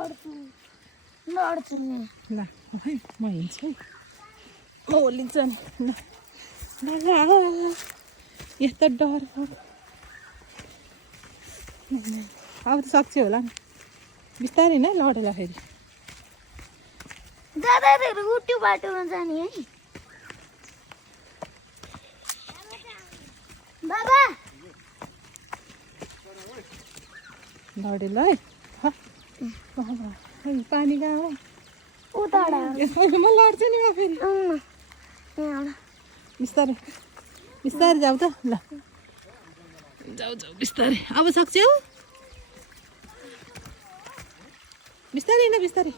लड्छु नि ल है म हिँड्छु है ओलिन्छ नि ल यस्तो डर अब त सक्छ होला नि बिस्तारै नै लडेला फेरि दादाहरू उल्टो बाटोमा जाने है बाबा लडेल है पानी कहाँ उता म लड्छु नि म फेरि बिस्तारै बिस्तारै जाऊ त ल जाऊ जाऊ बिस्तारै अब सक्छौ बिस्तारै न बिस्तारै